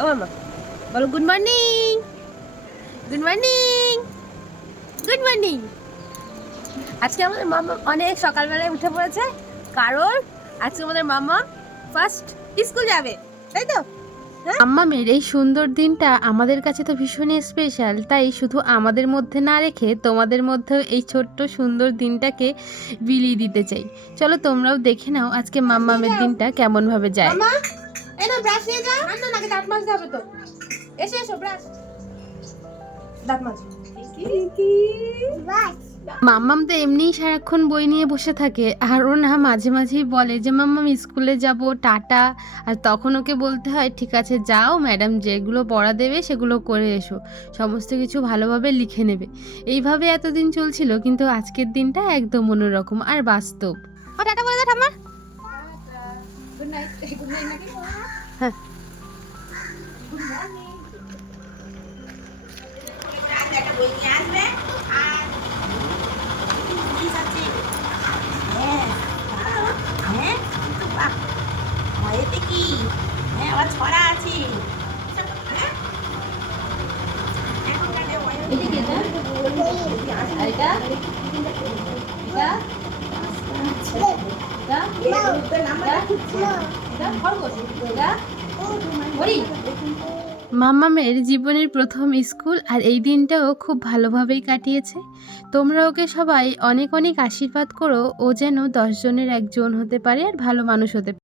ও মামা বলো good morning, good morning, good morning. আজকে আমাদের মামা অনেক সকালবেলায় উঠে পড়েছে, কারণ আজকে আমাদের মামা ফার্স্ট স্কুল যাবে, তাই তো? আম্মামের এই সুন্দর দিনটা আমাদের কাছে তো ভীষণই স্পেশাল, তাই শুধু আমাদের মধ্যে না রেখে তোমাদের মধ্যেও এই ছোট্ট সুন্দর দিনটাকে বিলিয়ে দিতে চাই। চলো তোমরাও দেখে নাও আজকে মাম্মামের দিনটা কেমনভাবে যায়। মামা এই না ব্রাশ নিয়ে যাও, না নাকি দাঁত মাজতে হবে তো। এসে এসো ব্রাশ, দাঁত মাজ। কি ব্রাশ? মাম্মাম তো এমনিই সারাক্ষণ বই নিয়ে বসে থাকে, আর ও না মাঝে মাঝেই বলে যে মাম্মাম স্কুলে যাব, টাটা। আর তখন ওকে বলতে হয় ঠিক আছে যাও, ম্যাডাম যেগুলো পড়া দেবে সেগুলো করে এসো, সমস্ত কিছু ভালোভাবে লিখে নেবে। এইভাবে এতদিন চলছিল, কিন্তু আজকের দিনটা একদম অন্যরকম আর বাস্তব। ও টাটা বলে দে ঠাম্মা। গুড নাইট, গুড নাইট নাকি? হ্যাঁ, একটা বই নিয়ে আসবে আর জিনিস আছে। হ্যাঁ হ্যাঁ কিন্তু বাহ, এতে কি? হ্যাঁ আবার ছড়া আছে। হ্যাঁ এখনকার এদিকে যা। আর এটা মাম্মামের জীবনের প্রথম স্কুল, আর এই দিনটাও খুব ভালোভাবেই কাটিয়েছে। তোমরা ওকে সবাই অনেক অনেক আশীর্বাদ করো, ও যেন 10 জনের একজন হতে পারে আর ভালো মানুষ হতে পারে।